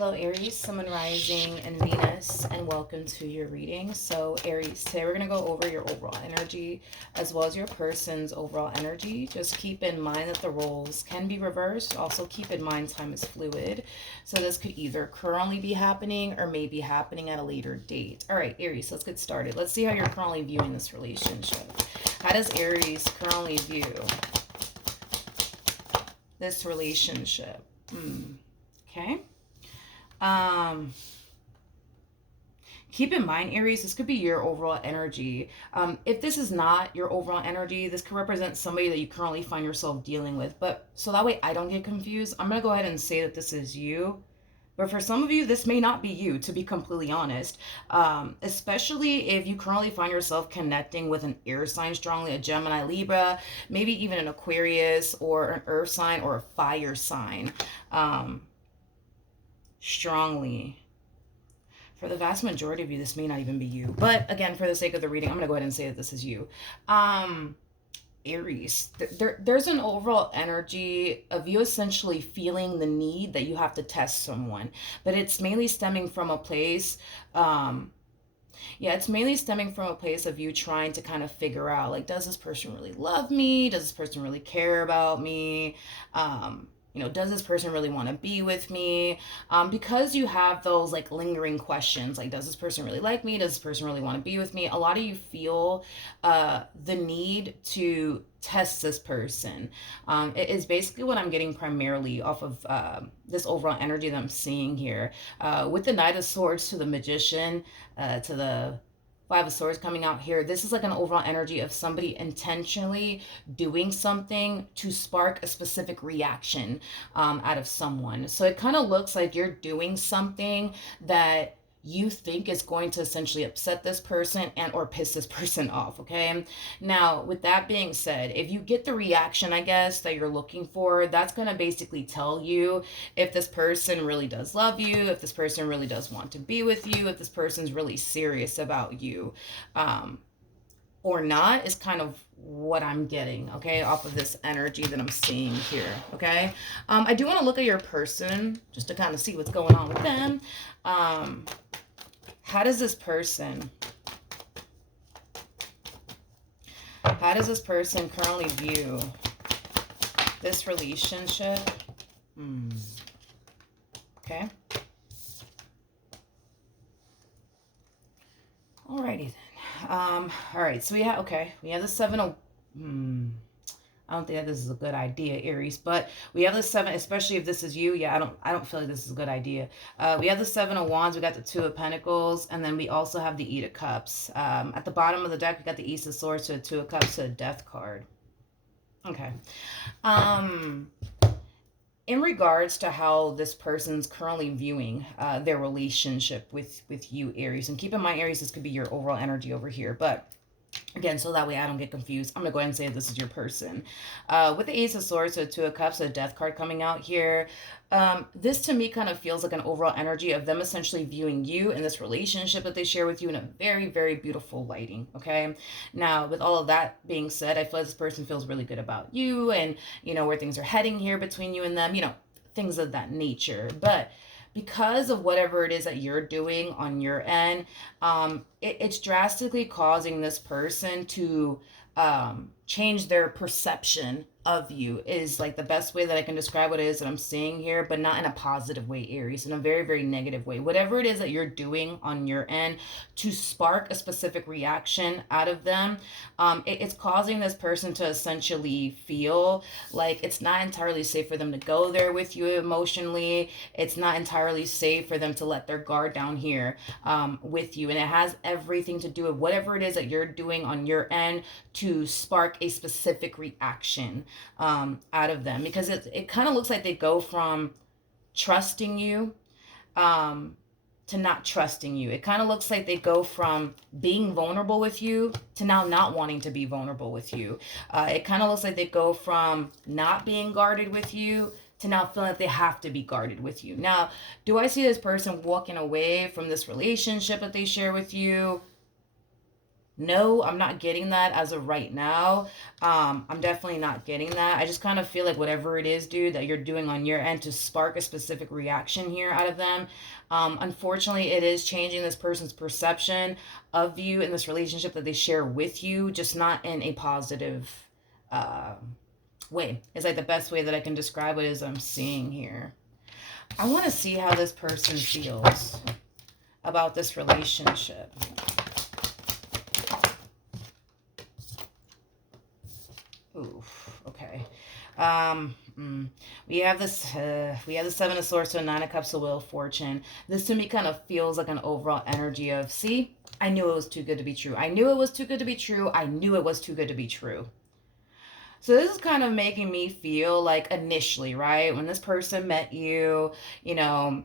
Hello, Aries, Sun, Rising, and Venus, and welcome to your reading. So, Aries, today we're going to go over your overall energy as well as your person's overall energy. Just keep in mind that the roles can be reversed. Also, keep in mind time is fluid. So, this could either currently be happening or may be happening at a later date. All right, Aries, let's get started. Let's see how you're currently viewing this relationship. How does Aries currently view this relationship? Okay. Keep in mind, Aries, this could be your overall energy. If this is not your overall energy, this could represent somebody that you currently find yourself dealing with. But so that way I don't get confused, I'm going to go ahead and say that this is you. But for some of you, this may not be you, to be completely honest. Especially if you currently find yourself connecting with an air sign strongly, a Gemini, Libra, maybe even an Aquarius or an earth sign or a fire sign. Strongly. For the vast majority of you, this may not even be you. But again, for the sake of the reading, I'm going to go ahead and say that this is you. Aries, there's an overall energy of you essentially feeling the need that you have to test someone. But it's mainly stemming from a place, it's mainly stemming from a place of you trying to kind of figure out, like, does this person really love me? Does this person really care about me? Does this person really want to be with me? Because you have those like lingering questions, like, does this person really like me? Does this person really want to be with me? A lot of you feel the need to test this person. It is basically what I'm getting primarily off of this overall energy that I'm seeing here. With the Knight of Swords to the Magician, to the Five of Swords coming out here, this is like an overall energy of somebody intentionally doing something to spark a specific reaction out of someone. So it kind of looks like you're doing something that you think is going to essentially upset this person and or piss this person off. Okay, now with that being said, if you get the reaction, I guess, that you're looking for, that's going to basically tell you if this person really does love you, if this person really does want to be with you, if this person's really serious about you or not, is kind of what I'm getting, okay, off of this energy that I'm seeing here. Okay, I do want to look at your person just to kind of see what's going on with them. How does this person currently view this relationship? Okay. Alrighty then. All right. So we have the seven of. I don't think that this is a good idea, Aries, but we have the seven, especially if this is you. Yeah, I don't feel like this is a good idea. We have the Seven of Wands, we got the Two of Pentacles, and then we also have the Eight of Cups. At the bottom of the deck, we got the Ace of Swords to the Two of Cups to the Death card. Okay. In regards to how this person's currently viewing their relationship with you, Aries, and keep in mind, Aries, this could be your overall energy over here, but again, so that way I don't get confused, I'm going to go ahead and say this is your person. With the Ace of Swords, so Two of Cups, so Death card coming out here, this to me kind of feels like an overall energy of them essentially viewing you and this relationship that they share with you in a very, very beautiful lighting, okay? Now, with all of that being said, I feel like this person feels really good about you and, where things are heading here between you and them, things of that nature. But because of whatever it is that you're doing on your end, it's drastically causing this person to change their perception of you, is like the best way that I can describe what it is that I'm seeing here, but not in a positive way, Aries, in a very, very negative way. Whatever it is that you're doing on your end to spark a specific reaction out of them, it's causing this person to essentially feel like it's not entirely safe for them to go there with you emotionally. It's not entirely safe for them to let their guard down here with you. And it has everything to do with whatever it is that you're doing on your end to spark a specific reaction out of them, because it kind of looks like they go from trusting you to not trusting you. It kind of looks like they go from being vulnerable with you to now not wanting to be vulnerable with you. It kind of looks like they go from not being guarded with you to now feeling like they have to be guarded with you. Now, do I see this person walking away from this relationship that they share with you? No, I'm not getting that as of right now. I'm definitely not getting that. I just kind of feel like whatever it is, dude, that you're doing on your end to spark a specific reaction here out of them. Unfortunately, it is changing this person's perception of you in this relationship that they share with you, just not in a positive uh, way. It's like the best way that I can describe it is I'm seeing here. I want to see how this person feels about this relationship. Oof. Okay. We have this. We have the Seven of Swords, so Nine of Cups, the Wheel of Fortune. This to me kind of feels like an overall energy of, see, I knew it was too good to be true. I knew it was too good to be true. I knew it was too good to be true. So this is kind of making me feel like initially, right, when this person met you, you know,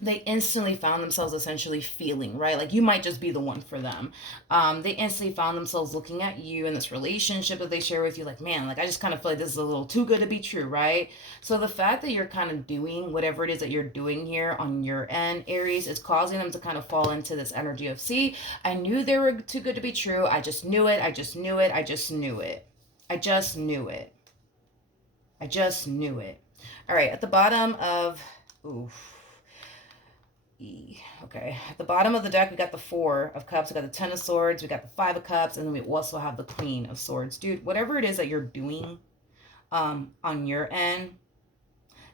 they instantly found themselves essentially feeling, right, like you might just be the one for them. They instantly found themselves looking at you in this relationship that they share with you like, man, like I just kind of feel like this is a little too good to be true, right? So the fact that you're kind of doing whatever it is that you're doing here on your end, Aries, is causing them to kind of fall into this energy of, see, I knew they were too good to be true. I just knew it. I just knew it. I just knew it. I just knew it. I just knew it. All right, at the bottom of, oof, okay, at the bottom of the deck, we got the Four of Cups, we got the Ten of Swords, we got the Five of Cups, and then we also have the Queen of Swords. Dude, whatever it is that you're doing on your end,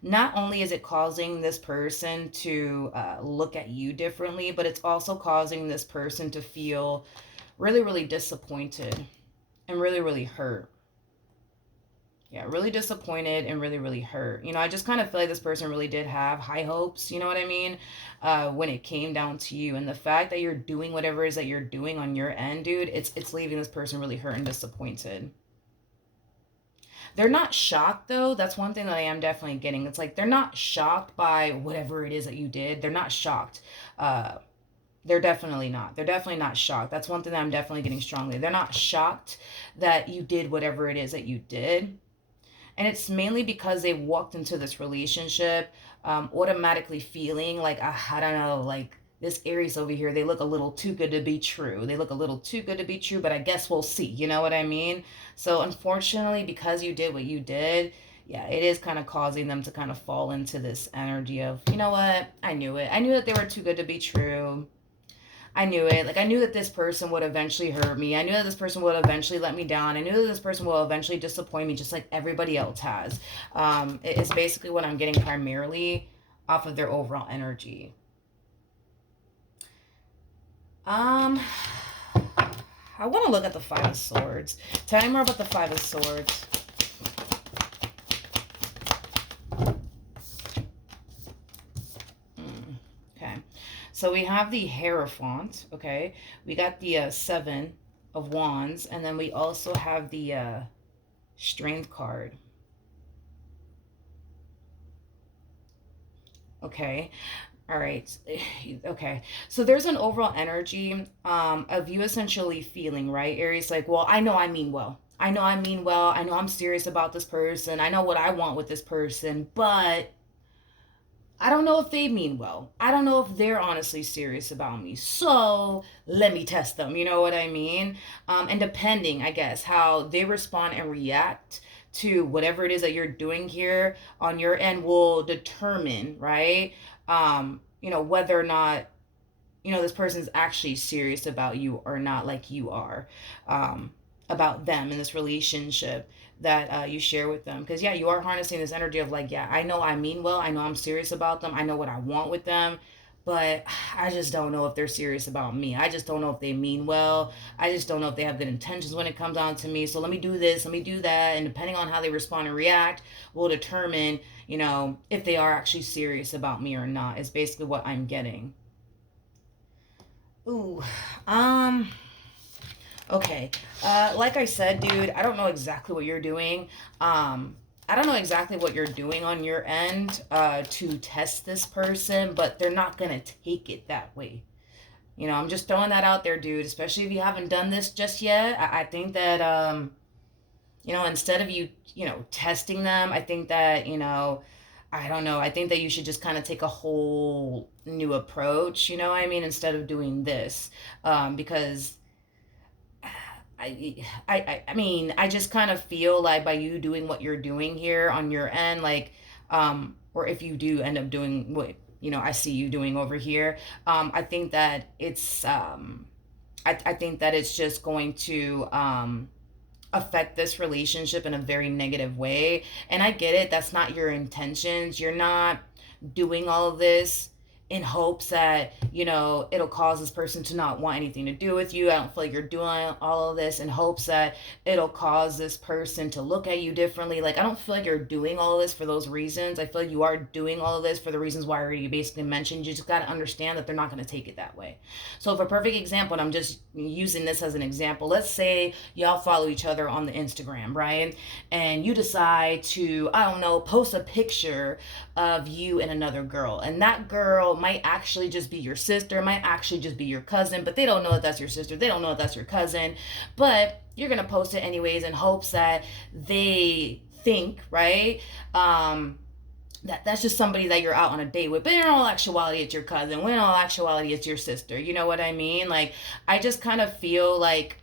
not only is it causing this person to look at you differently, but it's also causing this person to feel really, really disappointed and really, really hurt. Yeah, really disappointed and really, really hurt. You know, I just kind of feel like this person really did have high hopes, you know what I mean? When it came down to you. And the fact that you're doing whatever it is that you're doing on your end, dude, it's leaving this person really hurt and disappointed. They're not shocked, though. That's one thing that I am definitely getting. It's like they're not shocked by whatever it is that you did. They're not shocked. They're definitely not. They're definitely not shocked. That's one thing that I'm definitely getting strongly. They're not shocked that you did whatever it is that you did. And it's mainly because they walked into this relationship automatically feeling like, I don't know, like this Aries over here, they look a little too good to be true. They look a little too good to be true, but I guess we'll see. You know what I mean? So unfortunately, because you did what you did, yeah, it is kind of causing them to kind of fall into this energy of, you know what? I knew it. I knew that they were too good to be true. I knew it. Like, I knew that this person would eventually hurt me. I knew that this person would eventually let me down. I knew that this person will eventually disappoint me just like everybody else has. It's basically what I'm getting primarily off of their overall energy. Um, I want to look at the Five of Swords. Tell me more about the Five of Swords. Okay. So we have the Hierophant, okay? We got the Seven of Wands, and then we also have the Strength card. Okay. All right. Okay. So there's an overall energy of you essentially feeling, right, Aries? Like, well, I know I mean well. I know I mean well. I know I'm serious about this person. I know what I want with this person, but I don't know if they mean well. I don't know if they're honestly serious about me. So let me test them. You know what I mean? And depending, I guess, how they respond and react to whatever it is that you're doing here on your end will determine, right? Whether or not, this person's actually serious about you or not, like you are, about them in this relationship that you share with them. Because, yeah, you are harnessing this energy of like, yeah, I know I mean well. I know I'm serious about them. I know what I want with them. But I just don't know if they're serious about me. I just don't know if they mean well. I just don't know if they have good intentions when it comes down to me. So let me do this, let me do that. And depending on how they respond and react will determine, if they are actually serious about me or not, is basically what I'm getting. Ooh, um, okay. Like I said, dude, I don't know exactly what you're doing. I don't know exactly what you're doing on your end to test this person, but they're not gonna take it that way. I'm just throwing that out there, dude. Especially if you haven't done this just yet. I think that instead of you, testing them, I think that I don't know. I think that you should just kind of take a whole new approach. You know what I mean? Instead of doing this, because I mean, I just kind of feel like by you doing what you're doing here on your end, like, or if you do end up doing what, I see you doing over here, I think that I think that it's just going to, affect this relationship in a very negative way. And I get it, that's not your intentions. You're not doing all of this in hopes that, it'll cause this person to not want anything to do with you. I don't feel like you're doing all of this in hopes that it'll cause this person to look at you differently. Like, I don't feel like you're doing all of this for those reasons. I feel like you are doing all of this for the reasons why I already basically mentioned. You just got to understand that they're not going to take it that way. So, for perfect example, and I'm just using this as an example, let's say y'all follow each other on the Instagram, right? And you decide to, I don't know, post a picture of you and another girl. And that girl might actually just be your sister, might actually just be your cousin, but they don't know that that's your sister. They don't know that that's your cousin. But you're going to post it anyways in hopes that they think, right? That's just somebody that you're out on a date with, but in all actuality it's your cousin, when in all actuality it's your sister. You know what I mean? Like, I just kind of feel like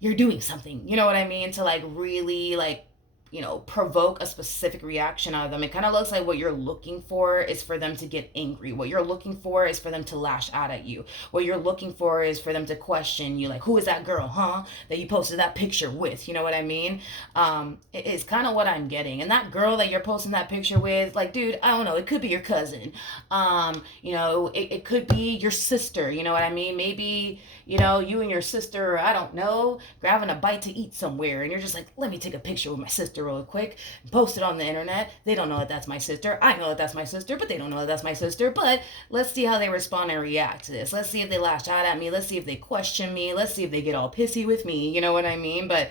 you're doing something, you know what I mean, to like really like, provoke a specific reaction out of them. It kind of looks like what you're looking for is for them to get angry. What you're looking for is for them to lash out at you. What you're looking for is for them to question you, like, who is that girl, huh, that you posted that picture with? You know what I mean? It's kind of what I'm getting. And that girl that you're posting that picture with, like, dude, I don't know, it could be your cousin. It could be your sister. You know what I mean? Maybe, you and your sister, I don't know, grabbing a bite to eat somewhere, and you're just like, let me take a picture with my sister real quick and post it on the internet. They don't know that that's my sister. I know that that's my sister, but they don't know that that's my sister. But let's see how they respond and react to this. Let's see if they lash out at me. Let's see if they question me. Let's see if they get all pissy with me. You know what I mean? But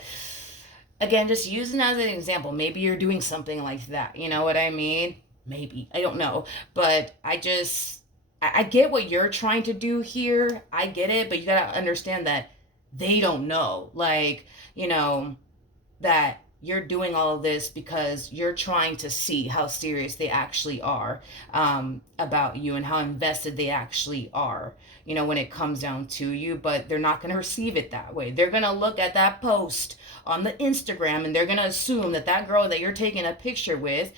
again, just using as an example, maybe you're doing something like that. You know what I mean? Maybe. I don't know. But I get what you're trying to do here. I get it, but you gotta understand that they don't know. Like, that you're doing all of this because you're trying to see how serious they actually are, about you, and how invested they actually are, when it comes down to you. But they're not going to receive it that way. They're going to look at that post on the Instagram, and they're going to assume that that girl that you're taking a picture with,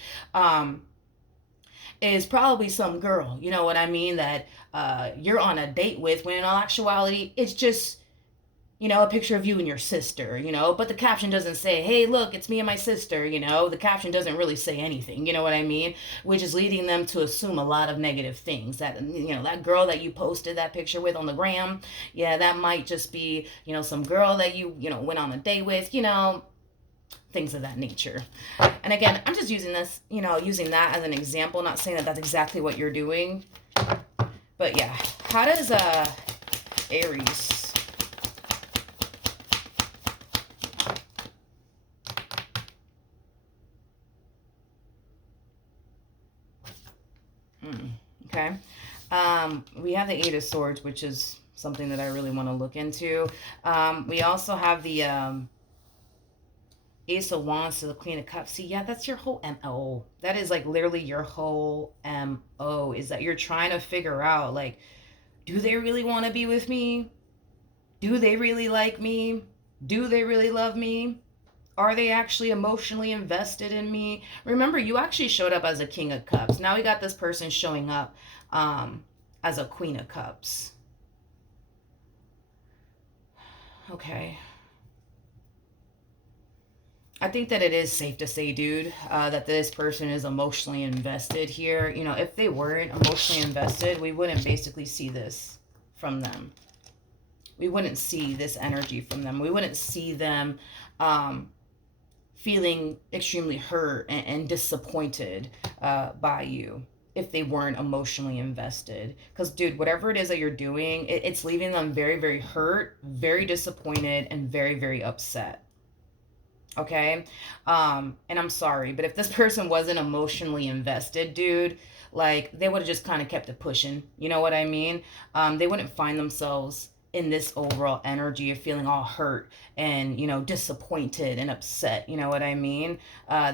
is probably some girl, you know what I mean, that you're on a date with, when in all actuality, it's just, a picture of you and your sister, but the caption doesn't say, hey, look, it's me and my sister, the caption doesn't really say anything, you know what I mean, which is leading them to assume a lot of negative things, that, that girl that you posted that picture with on the gram, yeah, that might just be, some girl that you, went on a date with, things of that nature. And again, I'm just using this, using that as an example, not saying that that's exactly what you're doing. But yeah, how does Aries okay. We have the Eight of Swords, which is something that I really want to look into. We also have the Ace of Wands to the Queen of Cups. See, yeah, that's your whole MO. That is like literally your whole MO, is that you're trying to figure out, like, do they really want to be with me? Do they really like me? Do they really love me? Are they actually emotionally invested in me? Remember, you actually showed up as a King of Cups. Now we got this person showing up as a Queen of Cups. Okay. I think that it is safe to say, dude, that this person is emotionally invested here. If they weren't emotionally invested, we wouldn't basically see this from them. We wouldn't see this energy from them. We wouldn't see them feeling extremely hurt and disappointed by you if they weren't emotionally invested. Because, dude, whatever it is that you're doing, it's leaving them very, very hurt, very disappointed, and very, very upset. Okay? And I'm sorry, but if this person wasn't emotionally invested, dude, like, they would have just kind of kept it pushing. You know what I mean? They wouldn't find themselves in this overall energy of feeling all hurt and, disappointed and upset. You know what I mean?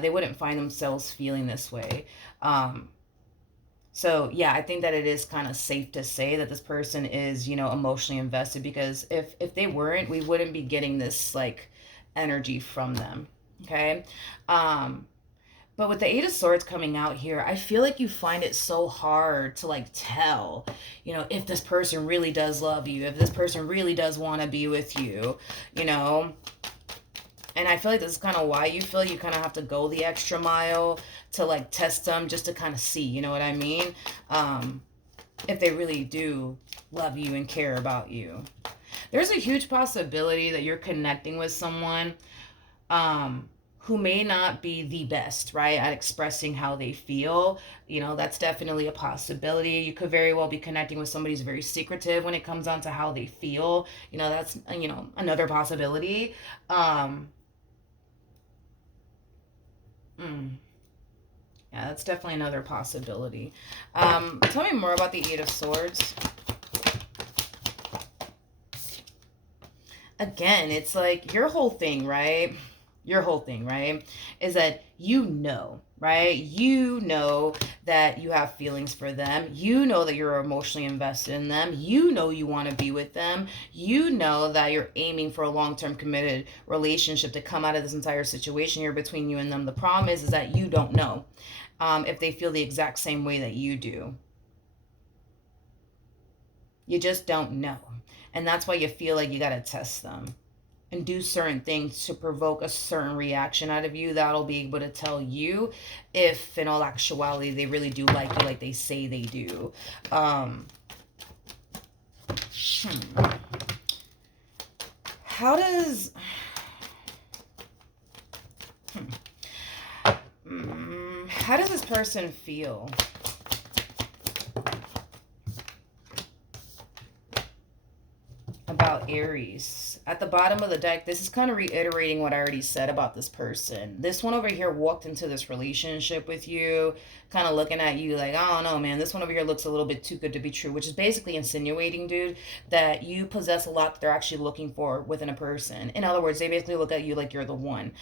They wouldn't find themselves feeling this way. So yeah, I think that it is kind of safe to say that this person is, emotionally invested, because if they weren't, we wouldn't be getting this like energy from them. Okay. Um, but with the Eight of Swords coming out here, I feel like you find it so hard to like tell, if this person really does love you, if this person really does want to be with you, you know. And I feel like this is kind of why you feel like you kind of have to go the extra mile to like test them, just to kind of see, you know what I mean? Um, if they really do love you and care about you. There's a huge possibility that you're connecting with someone who may not be the best, right, at expressing how they feel. That's definitely a possibility. You could very well be connecting with somebody who's very secretive when it comes down to how they feel. That's, another possibility. Um, mm, yeah, that's definitely another possibility. Tell me more about the Eight of Swords. Again, it's like your whole thing, right? Your whole thing, right? Is that right? You know that you have feelings for them. You know that you're emotionally invested in them. You know you want to be with them. You know that you're aiming for a long-term committed relationship to come out of this entire situation here between you and them. The problem is that you don't know if they feel the exact same way that you do. You just don't know. And that's why you feel like you got to test them and do certain things to provoke a certain reaction out of you that'll be able to tell you if in all actuality they really do like they say they do. um how does how does this person feel about Aries? At the bottom of the deck, this is kind of reiterating what I already said about this person. This one over here walked into this relationship with you, kind of looking at you like, I don't know, man. This one over here looks a little bit too good to be true, which is basically insinuating, dude, that you possess a lot that they're actually looking for within a person. In other words, they basically look at you like you're the one.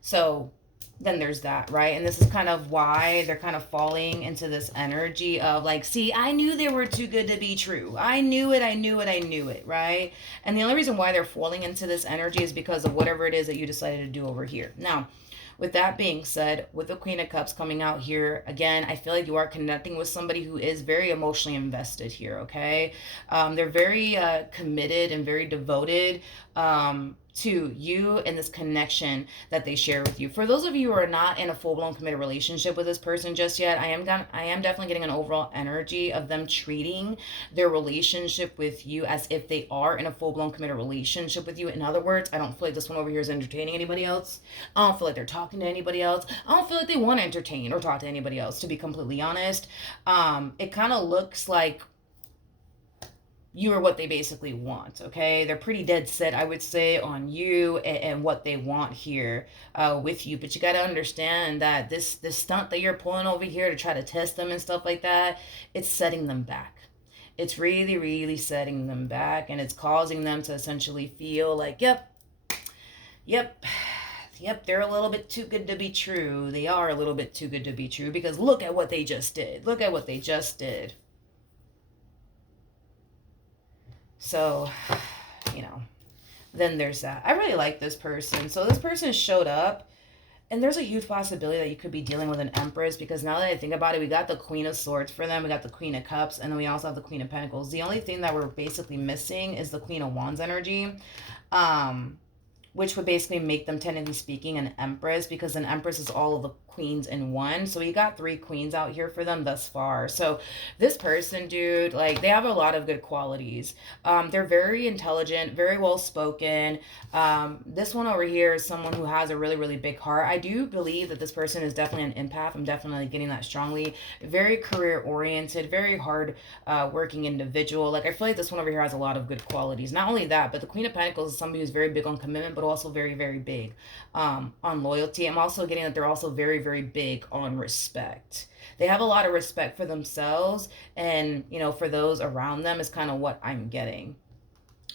So then there's that, right? And this is kind of why they're kind of falling into this energy of like, see, I knew they were too good to be true. I knew it, I knew it, I knew it, right? And the only reason why they're falling into this energy is because of whatever it is that you decided to do over here. Now, with that being said, with the Queen of Cups coming out here, again, I feel like you are connecting with somebody who is very emotionally invested here, okay? They're very committed and very devoted to you and this connection that they share with you. For those of you who are not in a full-blown committed relationship with this person just yet, I am definitely getting an overall energy of them treating their relationship with you as if they are in a full-blown committed relationship with you. In other words, I don't feel like this one over here is entertaining anybody else. I don't feel like they're talking to anybody else. I don't feel like they want to entertain or talk to anybody else, to be completely honest. It kind of looks like you are what they basically want. Okay, they're pretty dead set, I would say, on you and what they want here with you. But you got to understand that this stunt that you're pulling over here to try to test them and stuff like that, it's setting them back. It's really, really setting them back, and it's causing them to essentially feel like, yep, yep, they're a little bit too good to be true. They are a little bit too good to be true, because look at what they just did. Look at what they just did. So, you know, then there's that. I really like this person. So this person showed up, and there's a huge possibility that you could be dealing with an Empress, because now that I think about it, we got the Queen of Swords for them, we got the Queen of Cups, and then we also have the Queen of Pentacles. The only thing that we're basically missing is the Queen of Wands energy. Which would basically make them, technically speaking, an Empress, because an Empress is all of the queens in one. So we got 3 queens out here for them thus far. So this person, dude, like, they have a lot of good qualities. They're very intelligent, very well spoken. This one over here is someone who has a really, really big heart. I do believe that this person is definitely an empath. I'm definitely getting that strongly. Very career oriented, very hard working individual. Like, I feel like this one over here has a lot of good qualities. Not only that, but the Queen of Pentacles is somebody who's very big on commitment, but also very, very big on loyalty. I'm also getting that they're also very, very big on respect. They have a lot of respect for themselves, and for those around them is kind of what I'm getting.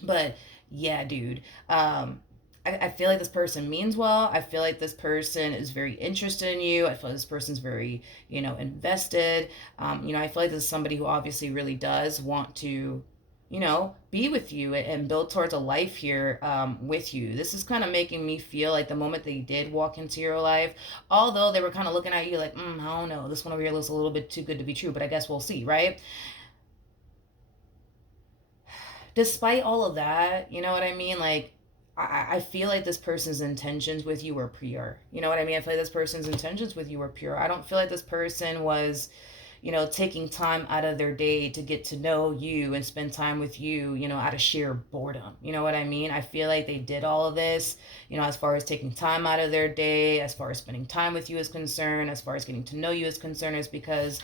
But yeah, dude, I feel like this person means well. I feel like this person is very interested in you. I feel like this person's very, invested. I feel like this is somebody who obviously really does want to, be with you and build towards a life here with you. This is kind of making me feel like the moment they did walk into your life, although they were kind of looking at you like, I don't know, this one over here looks a little bit too good to be true, but I guess we'll see, right? Despite all of that, you know what I mean? Like, I feel like this person's intentions with you were pure. You know what I mean? I feel like this person's intentions with you were pure. I don't feel like this person was, taking time out of their day to get to know you and spend time with you, out of sheer boredom. You know what I mean? I feel like they did all of this, as far as taking time out of their day, as far as spending time with you is concerned, as far as getting to know you is concerned, is because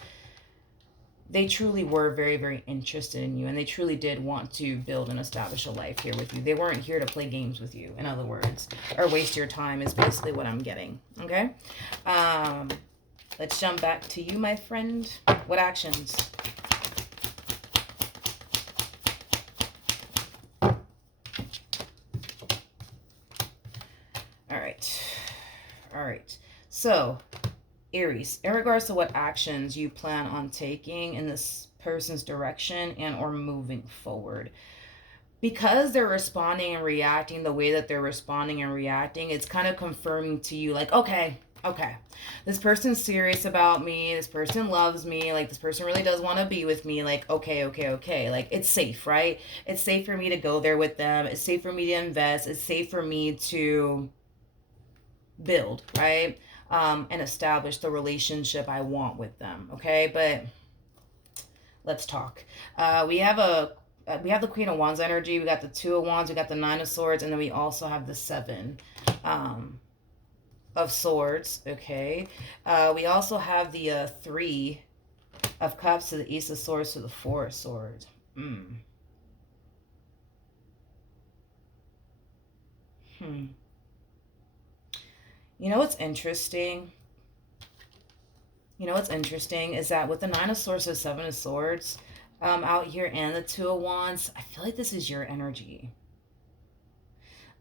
they truly were very, very interested in you, and they truly did want to build and establish a life here with you. They weren't here to play games with you, in other words, or waste your time is basically what I'm getting. Okay. um let's jump back to you, my friend. What actions? All right. All right. So, Aries, in regards to what actions you plan on taking in this person's direction and or moving forward, because they're responding and reacting the way that they're responding and reacting, it's kind of confirming to you like, okay, this person's serious about me, this person loves me, like this person really does want to be with me, like okay, like it's safe, right? It's safe for me to go there with them, it's safe for me to invest, it's safe for me to build, right? And establish the relationship I want with them. Okay, but let's talk. We have the Queen of Wands energy. We got the Two of Wands. We got the Nine of Swords, and then we also have the Seven of Swords. Okay. We also have the Three of Cups to the Ace of Swords to the Four of Swords. Mm. Hmm. You know what's interesting? You know what's interesting is that with the Nine of Swords and Seven of Swords out here and the Two of Wands, I feel like this is your energy.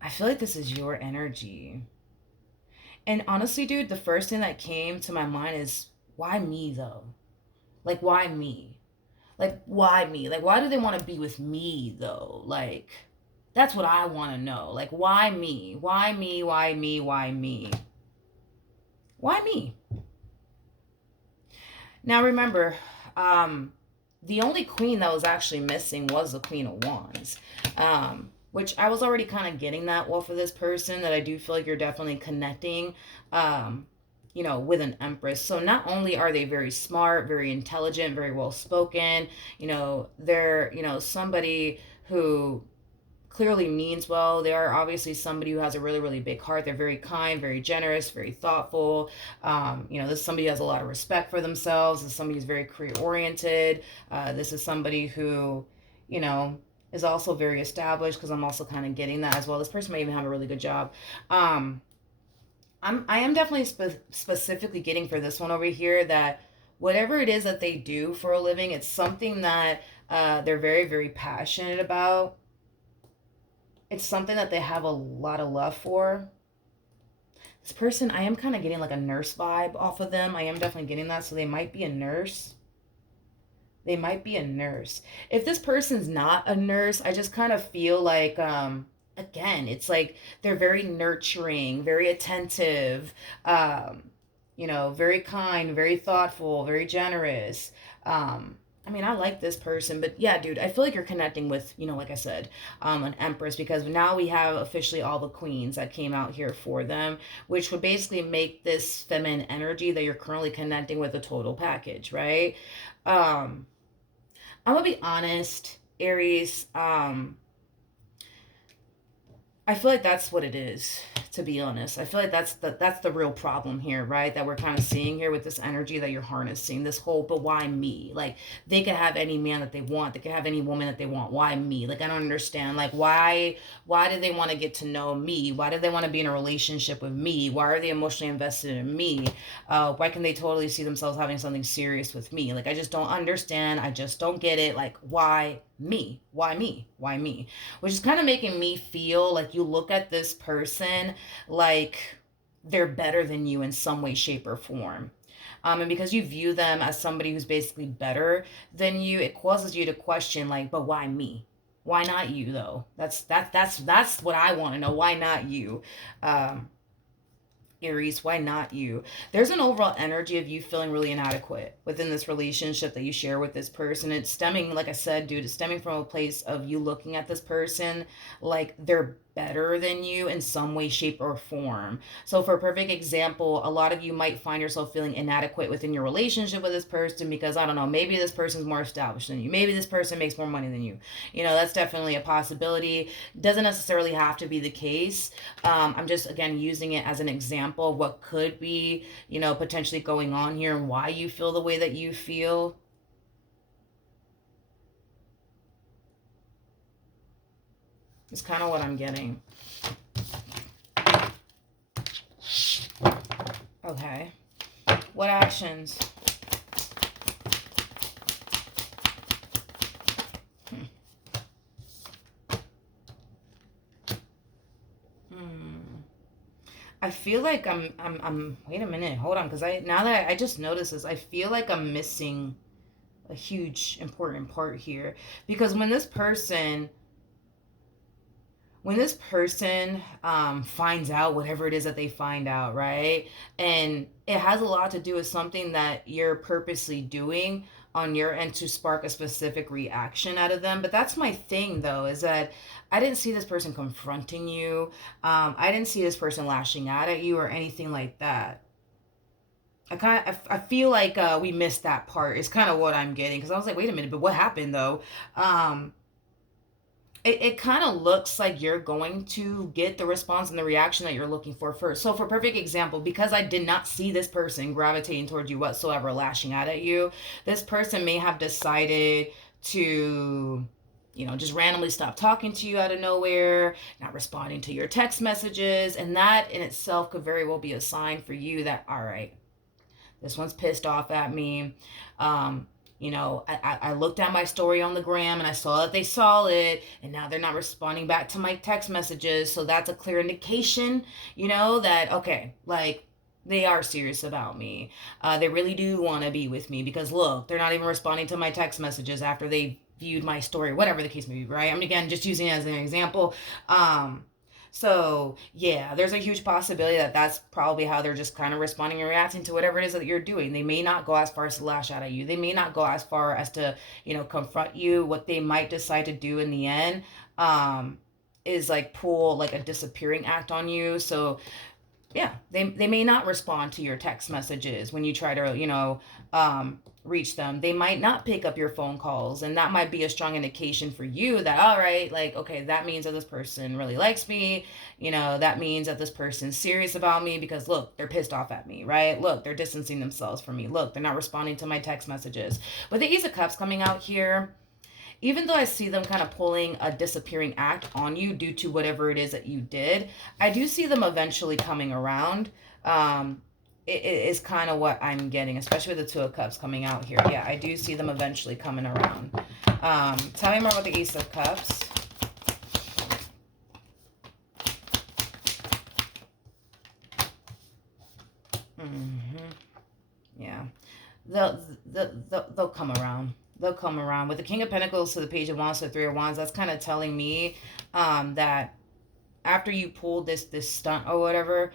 I feel like this is your energy. And honestly, dude, the first thing that came to my mind is, why me though? Like, why me? Like, why me? Like, why do they want to be with me though? Like, that's what I want to know. Like, why me? Why me? Why me? Why me? Why me? Now remember, the only queen that was actually missing was the Queen of Wands. Which I was already kind of getting that well for this person, that I do feel like you're definitely connecting, with an Empress. So not only are they very smart, very intelligent, very well spoken, they're, somebody who clearly means well. They are obviously somebody who has a really, really big heart. They're very kind, very generous, very thoughtful. This is somebody who has a lot of respect for themselves. This is somebody who's very career oriented. This is somebody who, you know, is also very established, because I'm also kind of getting that as well. This person may even have a really good job. I am definitely specifically getting for this one over here that whatever it is that they do for a living, it's something that they're very, very passionate about. It's something that they have a lot of love for. This person, I am kind of getting like a nurse vibe off of them. I am definitely getting that. So they might be a nurse. They might be a nurse. If this person's not a nurse, I just kind of feel like, again, it's like they're very nurturing, very attentive, very kind, very thoughtful, very generous. I like this person, but yeah, dude, I feel like you're connecting with, like I said, an Empress, because now we have officially all the queens that came out here for them, which would basically make this feminine energy that you're currently connecting with a total package, right? Um, I'm gonna be honest, Aries. I feel like that's what it is to be honest. I feel like that's the real problem here, right? That we're kind of seeing here with this energy that you're harnessing. This whole, but why me? Like, they could have any man that they want. They could have any woman that they want. Why me? Like, I don't understand. Like, why do they want to get to know me? Why do they want to be in a relationship with me? Why are they emotionally invested in me? Why can they totally see themselves having something serious with me? Like, I just don't understand. I just don't get it. Like, why me? Why me? Why me? Which is kind of making me feel like you look at this person like they're better than you in some way, shape, or form. And because you view them as somebody who's basically better than you, it causes you to question, like, but why me? Why not you though? That's what I want to know. Why not you? Um, Aries, why not you? There's an overall energy of you feeling really inadequate within this relationship that you share with this person. It's stemming, like I said, dude, it's stemming from a place of you looking at this person like they're better than you in some way, shape, or form. So, for a perfect example, a lot of you might find yourself feeling inadequate within your relationship with this person because, I don't know, maybe this person's more established than you. Maybe this person makes more money than you. You know, that's definitely a possibility. Doesn't necessarily have to be the case. I'm just, again, using it as an example of what could be, you know, potentially going on here and why you feel the way that you feel. It's kind of what I'm getting. Okay. What actions? Hmm. Hmm. I feel like I'm wait a minute, hold on, because now that I just noticed this, I feel like I'm missing a huge important part here. Because when this person finds out whatever it is that they find out, right? And it has a lot to do with something that you're purposely doing on your end to spark a specific reaction out of them. But that's my thing, though, is that I didn't see this person confronting you. I didn't see this person lashing out at you or anything like that. I feel like we missed that part. Is kind of what I'm getting because I was like, wait a minute, but what happened though? Um, it kind of looks like you're going to get the response and the reaction that you're looking for first. So, for perfect example, because I did not see this person gravitating towards you whatsoever, lashing out at you, this person may have decided to, you know, just randomly stop talking to you out of nowhere, not responding to your text messages. And that in itself could very well be a sign for you that, all right, this one's pissed off at me. Um, I looked at my story on the gram and I saw that they saw it, and now they're not responding back to my text messages. So that's a clear indication, that, okay, like, they are serious about me. They really do want to be with me because, look, they're not even responding to my text messages after they viewed my story, whatever the case may be, right? I'm, again, just using it as an example. So, yeah, there's a huge possibility that that's probably how they're just kind of responding and reacting to whatever it is that you're doing. They may not go as far as to lash out at you. They may not go as far as to, confront you. What they might decide to do in the end is like pull like a disappearing act on you. So, yeah, they may not respond to your text messages when you try to reach them. They might not pick up your phone calls, and that might be a strong indication for you that, all right, like, okay, that means that this person really likes me. That means that this person's serious about me because, look, they're pissed off at me, right? Look, they're distancing themselves from me. Look, they're not responding to my text messages. With the Ace of Cups coming out here, even though I see them kind of pulling a disappearing act on you due to whatever it is that you did, I do see them eventually coming around. It is kind of what I'm getting, especially with the Two of Cups coming out here. Yeah, I do see them eventually coming around. Tell me more about the Ace of Cups. Mm-hmm. Yeah. They'll come around. They'll come around. With the King of Pentacles to the Page of Wands to the Three of Wands, that's kind of telling me that after you pulled this stunt or whatever,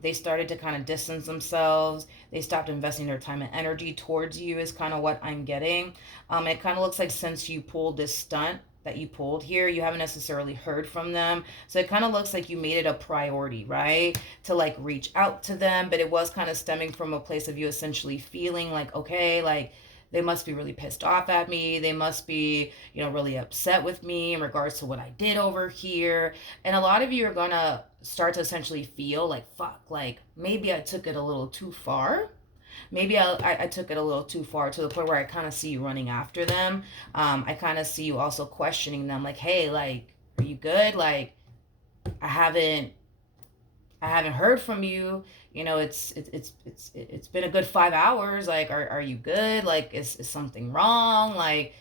they started to kind of distance themselves. They stopped investing their time and energy towards you is kind of what I'm getting. It kind of looks like since you pulled this stunt that you pulled here, you haven't necessarily heard from them. So it kind of looks like you made it a priority, right? To like reach out to them, but it was kind of stemming from a place of you essentially feeling like, okay, like, they must be really pissed off at me. They must be, really upset with me in regards to what I did over here. And a lot of you are going to start to essentially feel like, fuck, like maybe I took it a little too far. Maybe I took it a little too far to the point where I kind of see you running after them. I kind of see you also questioning them, like, hey, like, are you good? Like, I haven't I haven't heard from you. It's been a good 5 hours. Like, are you good? Like, is something wrong? Like,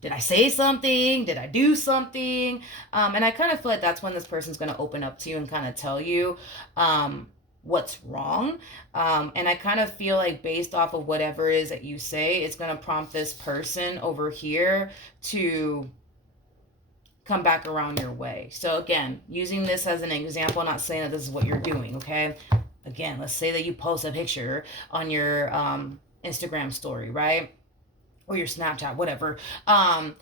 did I say something? Did I do something? And I kind of feel like that's when this person's going to open up to you and kind of tell you what's wrong. And I kind of feel like based off of whatever it is that you say, it's going to prompt this person over here to come back around your way. So again, using this as an example, not saying that this is what you're doing, okay? Again, let's say that you post a picture on your Instagram story, right? Or your Snapchat, whatever. And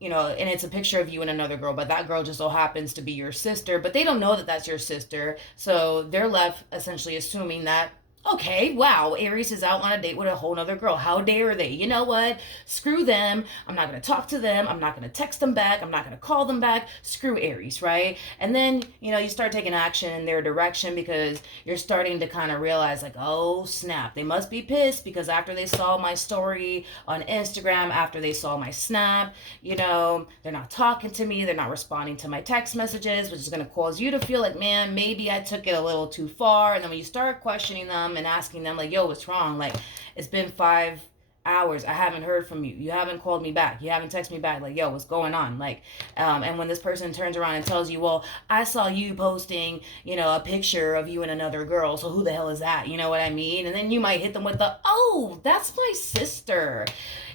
it's a picture of you and another girl, but that girl just so happens to be your sister, but they don't know that that's your sister. So they're left essentially assuming that, okay, wow, Aries is out on a date with a whole nother girl. How dare they? You know what? Screw them. I'm not going to talk to them. I'm not going to text them back. I'm not going to call them back. Screw Aries, right? And then, you start taking action in their direction because you're starting to kind of realize, like, oh, snap. They must be pissed because after they saw my story on Instagram, after they saw my snap, they're not talking to me. They're not responding to my text messages, which is going to cause you to feel like, man, maybe I took it a little too far. And then when you start questioning them, and asking them, like, yo, what's wrong? Like, it's been 5 hours. I haven't heard from you. You haven't called me back. You haven't texted me back. Like, yo, what's going on? Like, and when this person turns around and tells you, well, I saw you posting, a picture of you and another girl. So who the hell is that? You know what I mean? And then you might hit them with the, oh, that's my sister,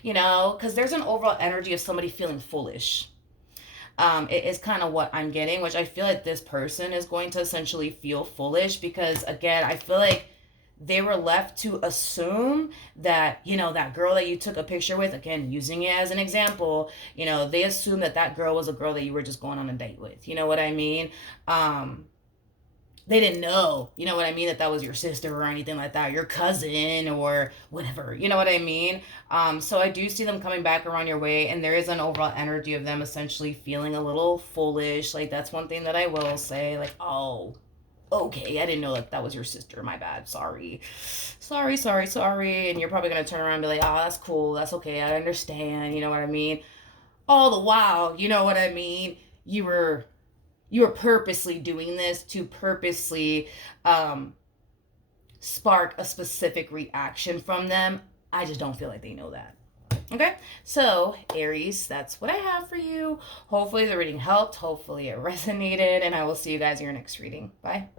because there's an overall energy of somebody feeling foolish. It is kind of what I'm getting, which I feel like this person is going to essentially feel foolish because, again, I feel like they were left to assume that, that girl that you took a picture with, again, using it as an example, they assumed that that girl was a girl that you were just going on a date with. You know what I mean? They didn't know, what I mean, that that was your sister or anything like that, your cousin or whatever, you know what I mean? So I do see them coming back around your way, and there is an overall energy of them essentially feeling a little foolish. Like, that's one thing that I will say, like, oh, okay, I didn't know that was your sister. My bad. Sorry. Sorry. And you're probably going to turn around and be like, oh, that's cool. That's okay. I understand. You know what I mean? All the while, you know what I mean? You were purposely doing this to purposely spark a specific reaction from them. I just don't feel like they know that. Okay, so Aries, that's what I have for you. Hopefully the reading helped. Hopefully it resonated, and I will see you guys in your next reading. Bye.